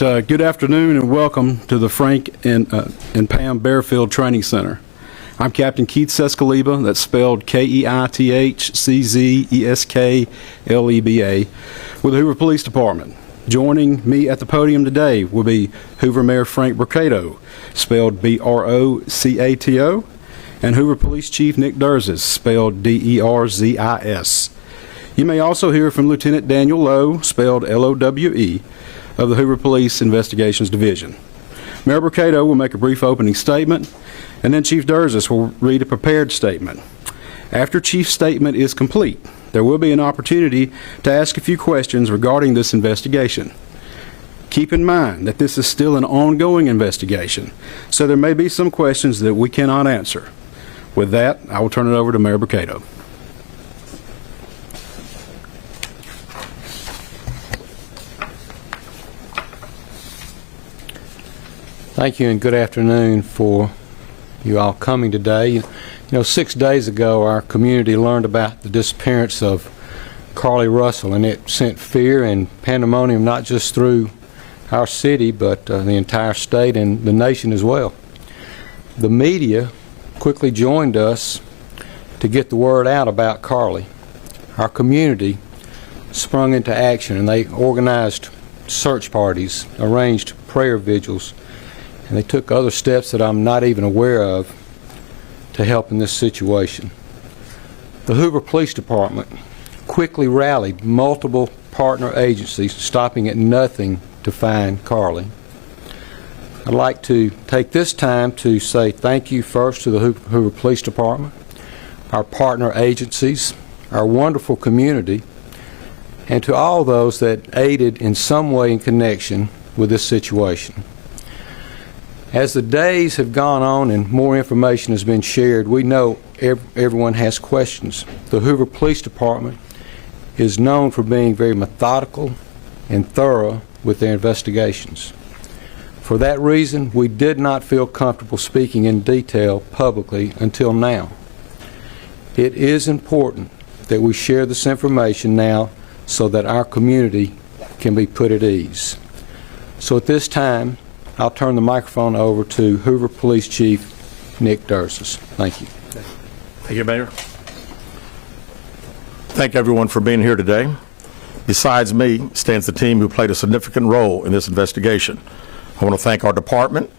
right, good afternoon and welcome to the Frank and Pam Bearfield Training Center. I'm Captain Keith Sescaleba, that's spelled Keithsescaleba, with the Hoover Police Department. Joining me at the podium today will be Hoover Mayor Frank Brocato, spelled Brocato, and Hoover Police Chief Nick Derzis, spelled Derzis. You may also hear from Lieutenant Daniel Lowe, spelled Lowe, of the Hoover Police Investigations Division. Mayor Brocato will make a brief opening statement, and then Chief Derzis will read a prepared statement. After Chief's statement is complete, there will be an opportunity to ask a few questions regarding this investigation. Keep in mind that this is still an ongoing investigation, so there may be some questions that we cannot answer. With that, I will turn it over to Mayor Brocato. Thank you and good afternoon for you all coming today. You know, 6 days ago our community learned about the disappearance of Carlee Russell, and it sent fear and pandemonium not just through our city but the entire state and the nation as well. The media quickly joined us to get the word out about Carlee. Our community sprung into action and they organized search parties, arranged prayer vigils, and they took other steps that I'm not even aware of to help in this situation. The Hoover Police Department quickly rallied multiple partner agencies, stopping at nothing to find Carlee. I'd like to take this time to say thank you first to the Hoover Police Department, our partner agencies, our wonderful community, and to all those that aided in some way in connection with this situation. As the days have gone on and more information has been shared, we know everyone has questions. The Hoover Police Department is known for being very methodical and thorough with their investigations. For that reason, we did not feel comfortable speaking in detail publicly until now. It is important that we share this information now so that our community can be put at ease. So at this time, I'll turn the microphone over to Hoover Police Chief Nick Derzis. Thank you. Thank you, Mayor. Thank everyone for being here today. Besides me stands the team who played a significant role in this investigation. I want to thank our department,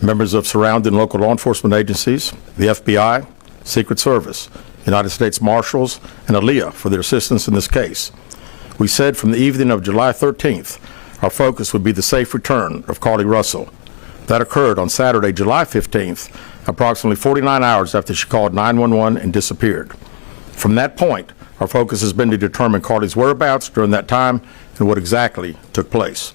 members of surrounding local law enforcement agencies, the FBI, Secret Service, United States Marshals, and ALEA for their assistance in this case. We said from the evening of July 13th, our focus would be the safe return of Carlee Russell. That occurred on Saturday, July 15th, approximately 49 hours after she called 911 and disappeared. From that point, our focus has been to determine Carlee's whereabouts during that time and what exactly took place.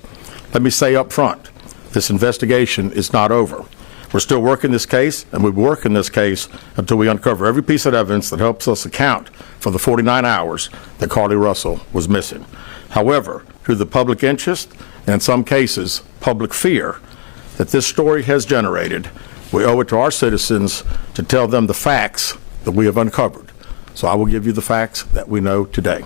Let me say up front, this investigation is not over. We're still working this case, and we'll be working this case until we uncover every piece of evidence that helps us account for the 49 hours that Carlee Russell was missing. However, through the public interest, and in some cases, public fear that this story has generated, we owe it to our citizens to tell them the facts that we have uncovered. So I will give you the facts that we know today.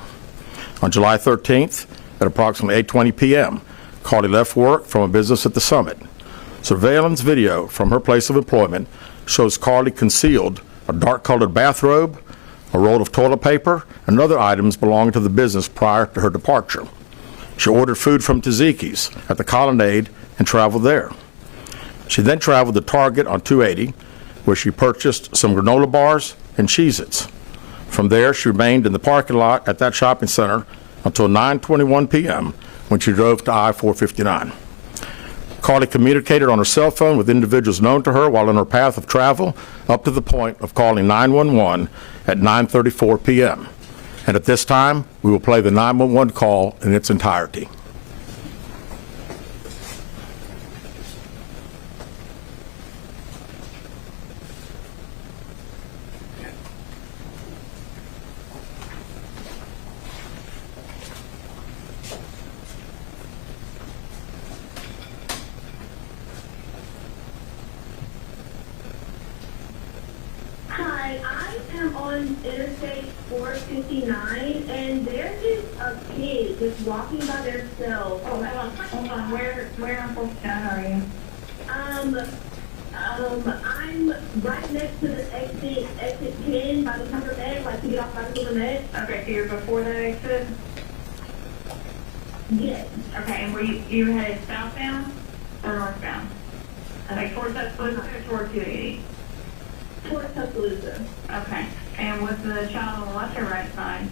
On July 13th, at approximately 8:20 p.m., Carlee left work from a business at the Summit. Surveillance video from her place of employment shows Carlee concealed a dark-colored bathrobe, a roll of toilet paper, and other items belonging to the business prior to her departure. She ordered food from Tzatziki's at the Colonnade and traveled there. She then traveled to Target on 280, where she purchased some granola bars and Cheez-Its. From there, she remained in the parking lot at that shopping center until 9:21 p.m. when she drove to I-459. Carlee communicated on her cell phone with individuals known to her while on her path of travel up to the point of calling 911 at 9:34 p.m. And at this time, we will play the 911 call in its entirety. Hi, I am on Interstate 4:59, and there's just a kid just walking by themselves. Oh, hold on. Where on 4:59 are you? I'm right next to the exit 10 by the Hoover Med, like to get off by the Hoover Med. Okay, so you're before that exit? Yes. Okay, and were you headed southbound or northbound? Like towards Tuscaloosa or toward 280? Towards Tuscaloosa. Okay, and was the child on the left or right side?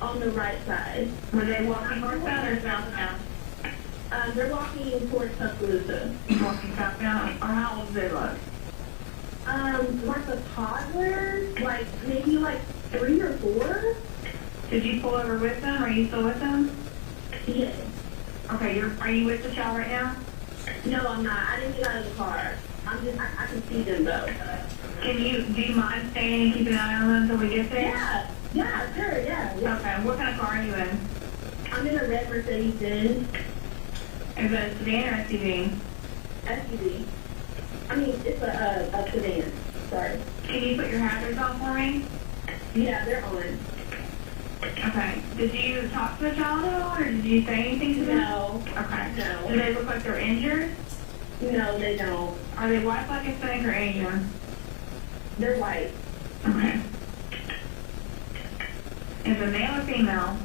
On the right side. Were they walking northbound or southbound? They're walking towards Tuscaloosa. Walking southbound, or how old did they look? Like a toddler, like maybe like 3 or 4. Did you pull over with them? Are you still with them? Yes. Okay, are you with the child right now? No, I'm not. I didn't get out of the car. I can see them though. Do you mind staying and keeping an eye on them until we get there? Yeah, sure, yeah. Okay, what kind of car are you in? I'm in a red Mercedes-Benz Is it a sedan or SUV? SUV. I mean, it's a sedan. Sorry. Can you put your hazards on for me? Yeah, they're on. Okay. Did you talk to the child at all, or did you say anything to them? No. Okay. No. Do they look like they're injured? No, they don't. Are they white, black, Hispanic, or Asian? They're white. Okay. Is it male or female?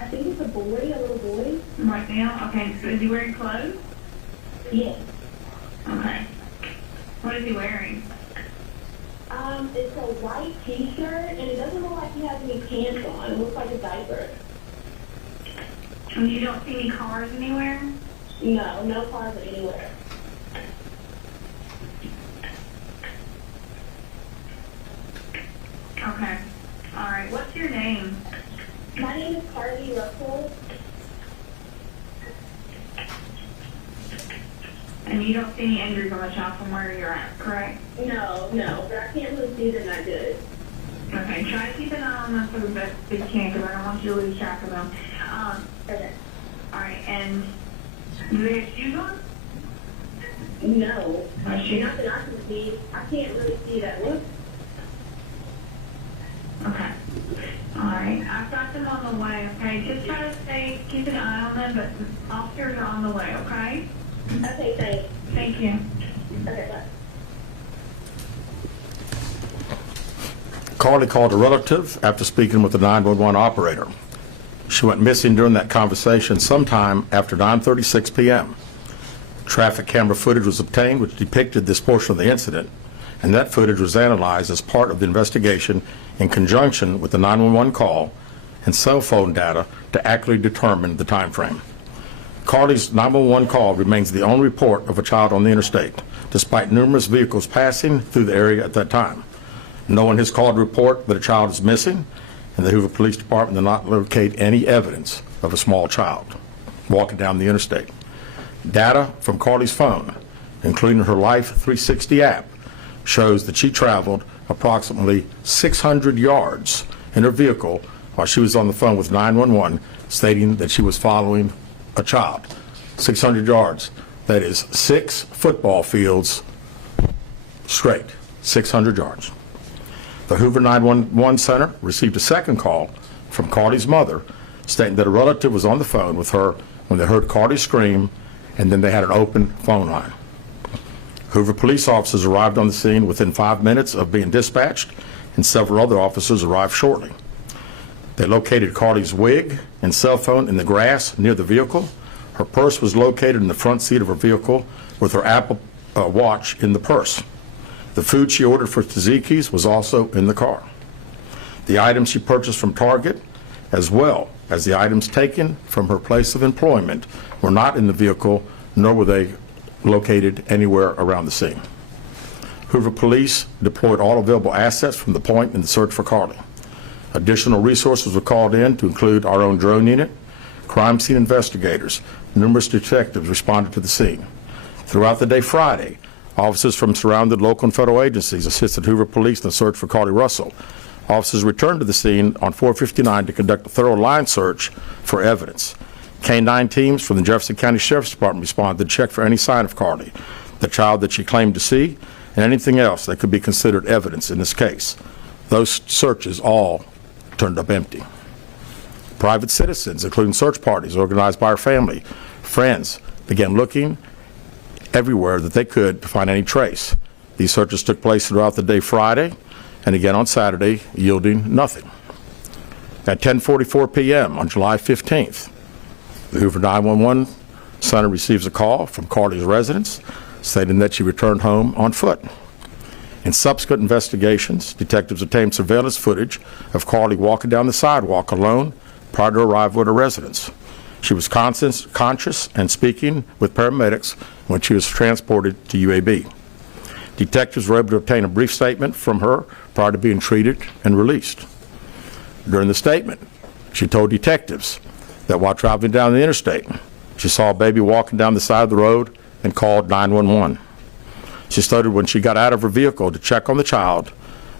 I think it's a boy, a little boy. White male? Okay. So is he wearing clothes? Yes. Okay. What is he wearing? It's a white t-shirt, and it doesn't look like he has any pants on. It looks like a diaper. And you don't see any cars anywhere? No, no cars anywhere. Okay. All right. What's your name? My name is Carlee Russell. And you don't see any injuries on the child from where you're at, correct? No, but I can't really see them that good. Okay, try to keep an eye on them for the best that you can, because I don't want you to lose track of them. Okay. All right, and do they have shoes on? No. Shoes? Not that I can see. I can't really see that. Look. Okay. All right, I've got them on the way, okay? Just try to keep an eye on them, but the officers are on the way, okay? Okay, thanks. Thank you. Okay, bye. Carlee called a relative after speaking with the 911 operator. She went missing during that conversation sometime after 9:36 p.m. Traffic camera footage was obtained which depicted this portion of the incident, and that footage was analyzed as part of the investigation in conjunction with the 911 call and cell phone data to accurately determine the time frame. Carlee's 911 call remains the only report of a child on the interstate, despite numerous vehicles passing through the area at that time. No one has called to report that a child is missing, and the Hoover Police Department did not locate any evidence of a small child walking down the interstate. Data from Carlee's phone, including her Life 360 app, shows that she traveled approximately 600 yards in her vehicle while she was on the phone with 911, stating that she was following a child. 600 yards. That is 6 football fields straight. 600 yards. The Hoover 911 Center received a second call from Carlee's mother stating that a relative was on the phone with her when they heard Carlee scream, and then they had an open phone line. Hoover police officers arrived on the scene within 5 minutes of being dispatched, and several other officers arrived shortly. They located Carlee's wig and cell phone in the grass near the vehicle. Her purse was located in the front seat of her vehicle with her Apple Watch in the purse. The food she ordered for Tzatziki's was also in the car. The items she purchased from Target, as well as the items taken from her place of employment, were not in the vehicle, nor were they located anywhere around the scene. Hoover Police deployed all available assets from the point in the search for Carlee. Additional resources were called in to include our own drone unit, crime scene investigators. Numerous detectives responded to the scene. Throughout the day Friday, officers from surrounding local and federal agencies assisted Hoover Police in the search for Carlee Russell. Officers returned to the scene on 4:59 to conduct a thorough line search for evidence. K-9 teams from the Jefferson County Sheriff's Department responded to check for any sign of Carlee, the child that she claimed to see, and anything else that could be considered evidence in this case. Those searches all turned up empty. Private citizens, including search parties organized by her family, friends, began looking everywhere that they could to find any trace. These searches took place throughout the day Friday and again on Saturday, yielding nothing. At 10:44 p.m. on July 15th, the Hoover 911 center receives a call from Carlee's residence stating that she returned home on foot. In subsequent investigations, detectives obtained surveillance footage of Carlee walking down the sidewalk alone prior to arrival at her residence. She was conscious and speaking with paramedics when she was transported to UAB. Detectives were able to obtain a brief statement from her prior to being treated and released. During the statement, she told detectives that while traveling down the interstate, she saw a baby walking down the side of the road and called 911. She stated when she got out of her vehicle to check on the child,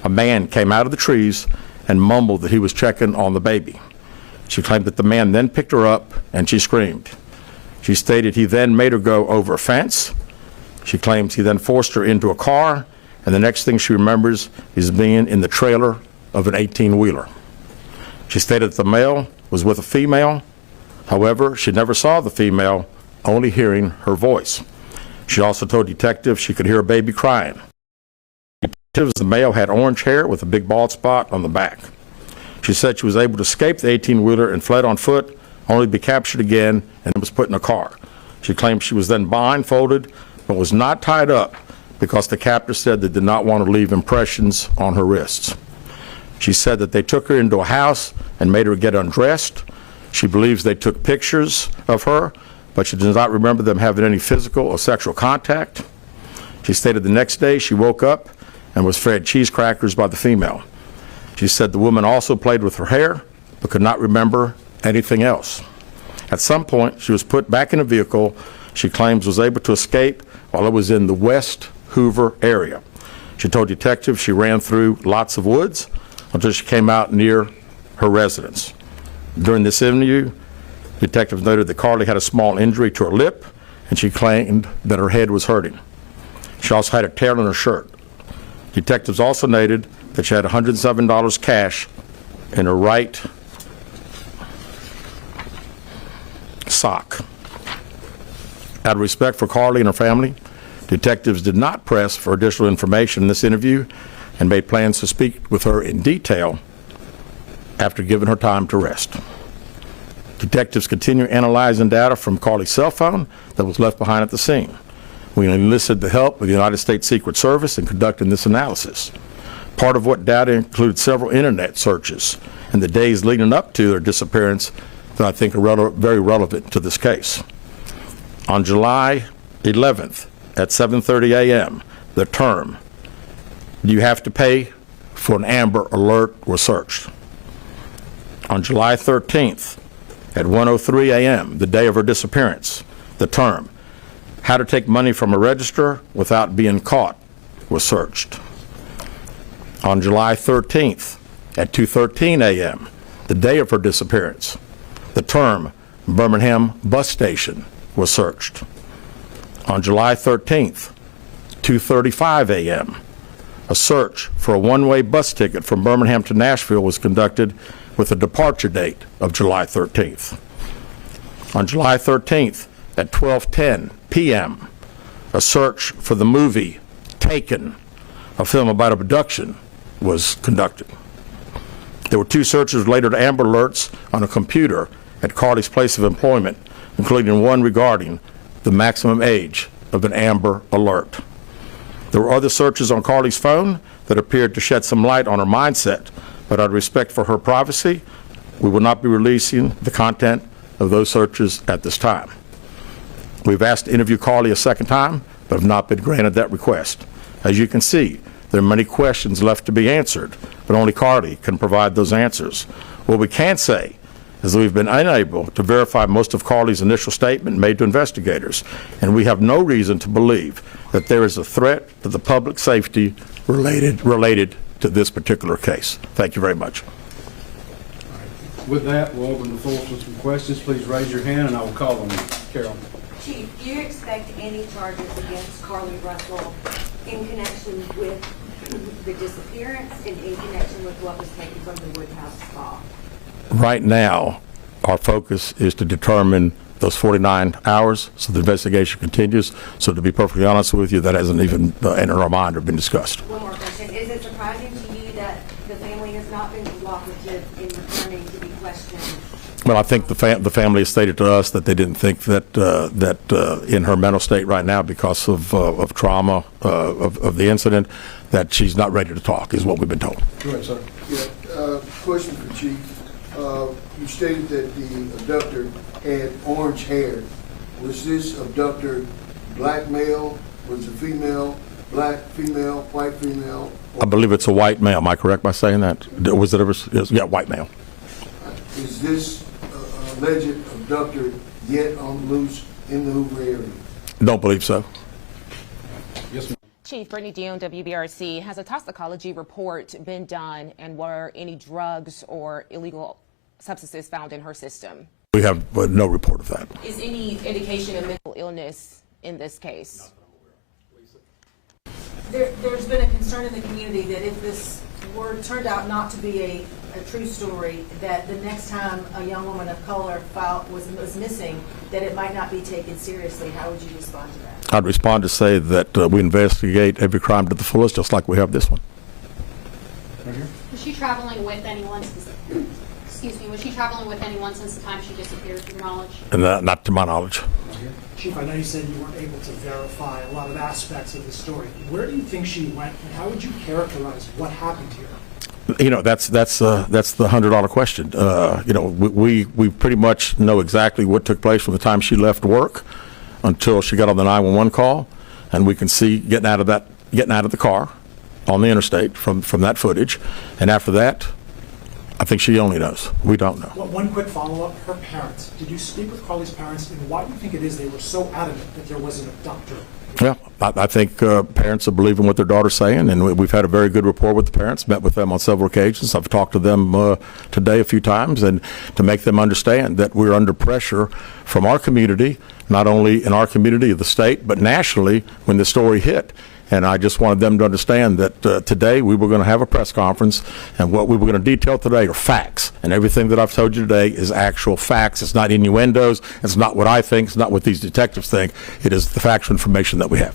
a man came out of the trees and mumbled that he was checking on the baby. She claimed that the man then picked her up and she screamed. She stated he then made her go over a fence. She claims he then forced her into a car, and the next thing she remembers is being in the trailer of an 18-wheeler. She stated that the male was with a female. However, she never saw the female, only hearing her voice. She also told detectives she could hear a baby crying. Detectives, the male had orange hair with a big bald spot on the back. She said she was able to escape the 18-wheeler and fled on foot, only to be captured again and was put in a car. She claimed she was then blindfolded but was not tied up because the captor said they did not want to leave impressions on her wrists. She said that they took her into a house and made her get undressed. She believes they took pictures of her, but she does not remember them having any physical or sexual contact. She stated the next day she woke up and was fed cheese crackers by the female. She said the woman also played with her hair, but could not remember anything else. At some point, she was put back in a vehicle she claims was able to escape while it was in the West Hoover area. She told detectives she ran through lots of woods until she came out near her residence. During this interview, detectives noted that Carlee had a small injury to her lip, and she claimed that her head was hurting. She also had a tear in her shirt. Detectives also noted that she had $107 cash in her right sock. Out of respect for Carlee and her family, detectives did not press for additional information in this interview and made plans to speak with her in detail after giving her time to rest. Detectives continue analyzing data from Carlee's cell phone that was left behind at the scene. We enlisted the help of the United States Secret Service in conducting this analysis. Part of what data included several internet searches in the days leading up to their disappearance that I think are very relevant to this case. On July 11th at 7:30 a.m., the term, "Do you have to pay for an Amber Alert?" was searched. On July 13th at 1:03 a.m., the day of her disappearance, the term, "How to take money from a register without being caught," was searched. On July 13th at 2:13 a.m., the day of her disappearance, the term Birmingham bus station was searched. On July 13th, 2:35 a.m., a search for a one-way bus ticket from Birmingham to Nashville was conducted with a departure date of July 13th. On July 13th at 12:10 p.m., a search for the movie Taken, a film about abduction, was conducted. There were two searches related to Amber Alerts on a computer at Carlee's place of employment, including one regarding the maximum age of an Amber Alert. There were other searches on Carlee's phone that appeared to shed some light on her mindset, but out of respect for her privacy, we will not be releasing the content of those searches at this time. We've asked to interview Carlee a second time, but have not been granted that request. As you can see, there are many questions left to be answered, but only Carlee can provide those answers. What we can say is that we've been unable to verify most of Carlee's initial statement made to investigators, and we have no reason to believe that there is a threat to the public safety related to this particular case. Thank you very much. With that, we'll open the floor for some questions. Please raise your hand and I will call on you. Carol. Chief, do you expect any charges against Carlee Russell in connection with the disappearance and in connection with what was taken from the Woodhouse spa? Right now, our focus is to determine those 49 hours, so the investigation continues. So to be perfectly honest with you, that hasn't even entered our mind or been discussed. One more question. Is it surprising to you that the family has not been cooperative in returning to be questioned? Well, I think the family has stated to us that they didn't think that in her mental state right now, because of trauma of the incident, that she's not ready to talk, is what we've been told. Go ahead, sir. Yeah, question for Chief. You stated that the abductor had orange hair. Was this abductor black male? Was it female? Black female? White female? I believe it's a white male. Am I correct by saying that? Was it ever? Yeah, white male. Is this alleged abductor yet on loose in the Hoover area? Don't believe so. Yes, ma'am. Chief Brittany Dion, WBRC. Has a toxicology report been done, and were any drugs or illegal substances found in her system? We have no report of that. Is any indication of mental illness in this case? There's been a concern in the community that if this turned out not to be a true story, that the next time a young woman of color was missing, that it might not be taken seriously. How would you respond to that? I'd respond to say that we investigate every crime to the fullest, just like we have this one. Was she traveling with anyone? Excuse me. Was she traveling with anyone since the time she disappeared, to your knowledge? And not to my knowledge. Chief, I know you said you weren't able to verify a lot of aspects of the story. Where do you think she went, and how would you characterize what happened to her? You know, that's the $100 question. You know, we pretty much know exactly what took place from the time she left work until she got on the 911 call, and we can see getting out of the car on the interstate from that footage. And after that, I think she only knows. We don't know. Well, one quick follow-up. Her parents. Did you speak with Carlee's parents, and why do you think it is they were so adamant that there was an abductor? Well, I think parents are believing what their daughter's saying, and we've had a very good rapport with the parents, met with them on several occasions. I've talked to them today a few times, and to make them understand that we're under pressure from our community, not only in our community of the state, but nationally when the story hit. And I just wanted them to understand that today we were going to have a press conference, and what we were going to detail today are facts. And everything that I've told you today is actual facts. It's not innuendos. It's not what I think. It's not what these detectives think. It is the factual information that we have.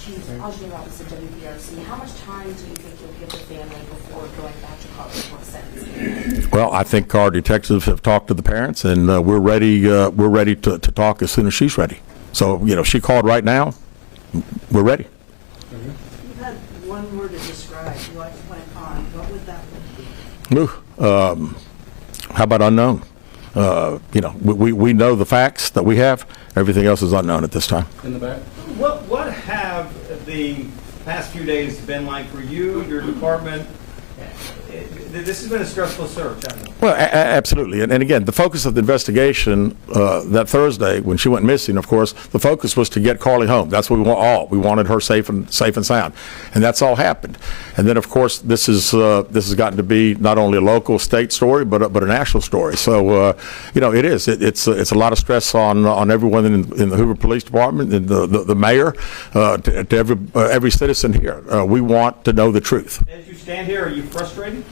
Chief, Audrey Robinson, WBRC. How much time do you think you'll give the family before going back to Carlee for sentencing? Well, I think our detectives have talked to the parents, and we're ready. We're ready to talk as soon as she's ready. So, you know, if she called right now, we're ready. You had one word to describe what went on. What would that be? How about unknown? You know, we know the facts that we have. Everything else is unknown at this time. In the back. What have the past few days been like for you, your department? This has been a stressful search, hasn't it? Well, absolutely. And again, the focus of the investigation that Thursday, when she went missing, of course, the focus was to get Carlee home. That's what we want all. We wanted her safe and sound. And that's all happened. And then, of course, this has gotten to be not only a local, state story, but a national story. So, you know, it's a lot of stress on everyone in the Hoover Police Department, and the mayor, to every citizen here. We want to know the truth. As you stand here, are you frustrated?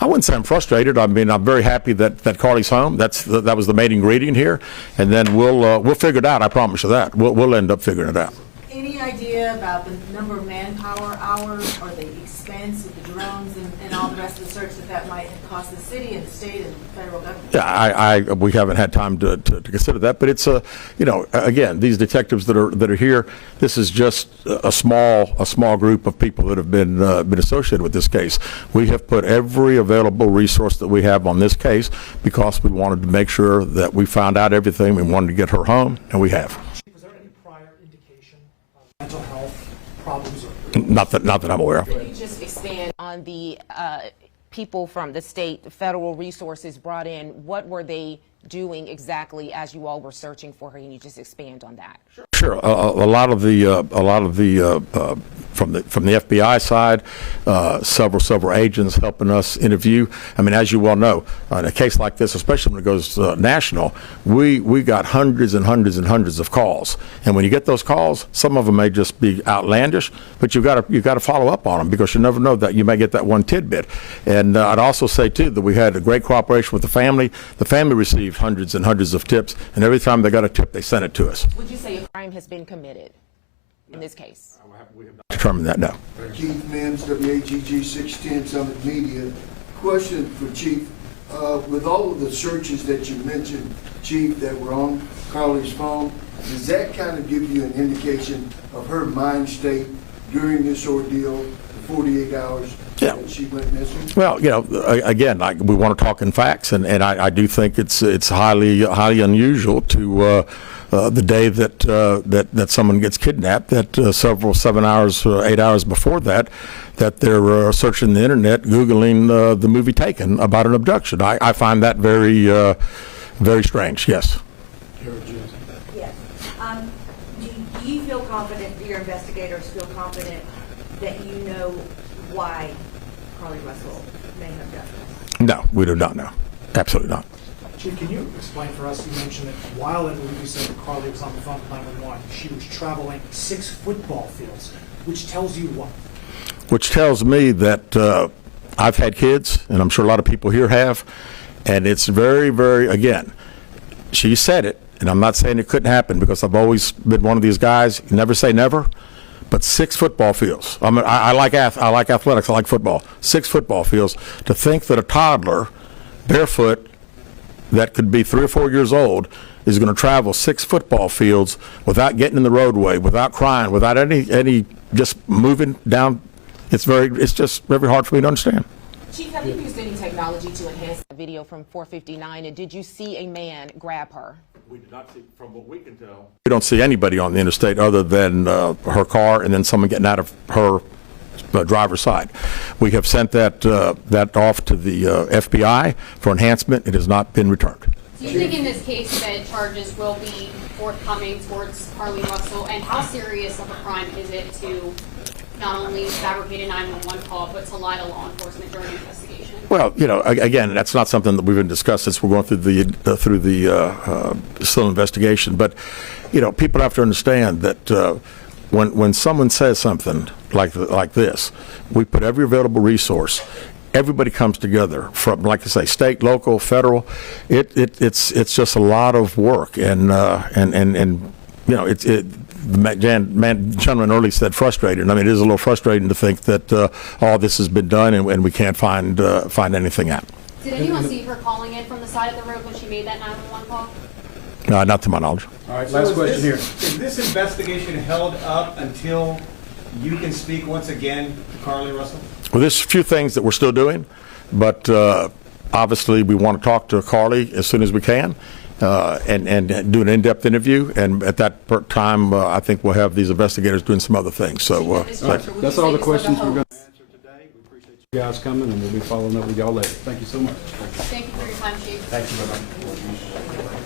I wouldn't say I'm frustrated. I mean, I'm very happy that Carlee's home. That was the main ingredient here, and then we'll figure it out. I promise you that. We'll end up figuring it out. Any idea about the number of manpower hours or the expense of the drones and all the rest of the search that might have cost the city and the state and the federal government? Yeah, we haven't had time to consider that, but it's you know, again, these detectives that are here, this is just a small group of people that have been associated with this case. We have put every available resource that we have on this case because we wanted to make sure that we found out everything. We wanted to get her home, and we have. Was there any prior indication of mental health problems? Not that I'm aware of. Can you just expand on the people from the state, the federal resources brought in? What were they doing exactly as you all were searching for her? Can you just expand on that? Sure. A lot of the from the FBI side, several agents helping us interview. I mean, as you well know, in a case like this, especially when it goes national, we got hundreds and hundreds of calls. And when you get those calls, some of them may just be outlandish, but you've got to follow up on them, because you never know that you may get that one tidbit. And I'd also say too that we had a great cooperation with the family. The family received hundreds and hundreds of tips, and every time they got a tip, they sent it to us. Would you say a crime has been committed in this case? We have not determined that, no. Keith Mims, WAGG 610 Summit Media. Question for Chief. With all of the searches that you mentioned, Chief, that were on Carlee's phone, does that kind of give you an indication of her mind state during this ordeal, the 48 hours that she went missing? Well, you know, again, we want to talk in facts, and I do think it's highly unusual to the day that someone gets kidnapped, that 7 hours, 8 hours before that they're searching the internet, Googling the movie Taken about an abduction. I find that very, very strange, yes. Yes. Do you feel confident, do your investigators feel confident that you know why Carlee Russell may have done this? No, we do not know. Absolutely not. Chief, can you explain for us, you mentioned that while I believe you said that Carlee was on the phone with 911, she was traveling 6 football fields, which tells you what? Which tells me that I've had kids, and I'm sure a lot of people here have, and it's very, very, again, she said it, and I'm not saying it couldn't happen, because I've always been one of these guys, never say never, but 6 football fields. I like athletics, I like football. 6 football fields. To think that a toddler, barefoot, that could be 3 or 4 years old, is going to travel 6 football fields without getting in the roadway, without crying, without any just moving down. It's just very hard for me to understand. Chief, have you used any technology to enhance the video from 459, and did you see a man grab her? We did not see, from what we can tell. We don't see anybody on the interstate other than her car and then someone getting out of her driver's side. We have sent that off to the FBI for enhancement. It has not been returned. Do you think in this case that charges will be forthcoming towards Carlee Russell, and how serious of a crime is it to not only fabricate a 911 call, but to lie to law enforcement during an investigation? Well, you know, again, that's not something that we've been discussed since we're going through the still investigation. But, you know, people have to understand that when someone says something like this, we put every available resource. Everybody comes together from, like I say, state, local, federal. It's just a lot of work, and you know, the gentleman earlier said frustrating. I mean, it is a little frustrating to think that all this has been done and we can't find anything out. Did anyone see her calling in from the side of the road when she made that 911 call? No, not to my knowledge. All right, last question here. Is this investigation held up until you can speak once again to Carlee Russell? Well, there's a few things that we're still doing, but obviously we want to talk to Carlee as soon as we can. And do an in-depth interview, and at that time, I think we'll have these investigators doing some other things. So that's all the questions we're going to answer today. We appreciate you guys coming, and we'll be following up with y'all later. Thank you so much. Thank you for your time, Chief. Thank you very much.